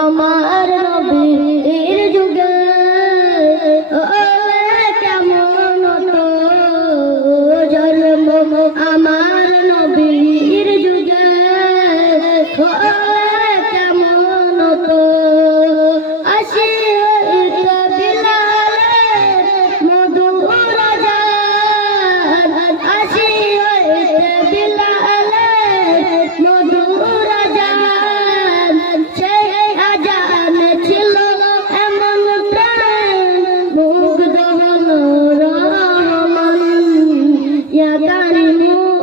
আমার নবীর যুগে কেমন তো জন্ম আমার নবীর যুগে কেমন তো আসি বিলালের মধুর জান আসি বিলালের মধুর জান সেই আজান ছিল এমন প্রাণ মুগ্ধ হলো রহমান ইয়া কারিমু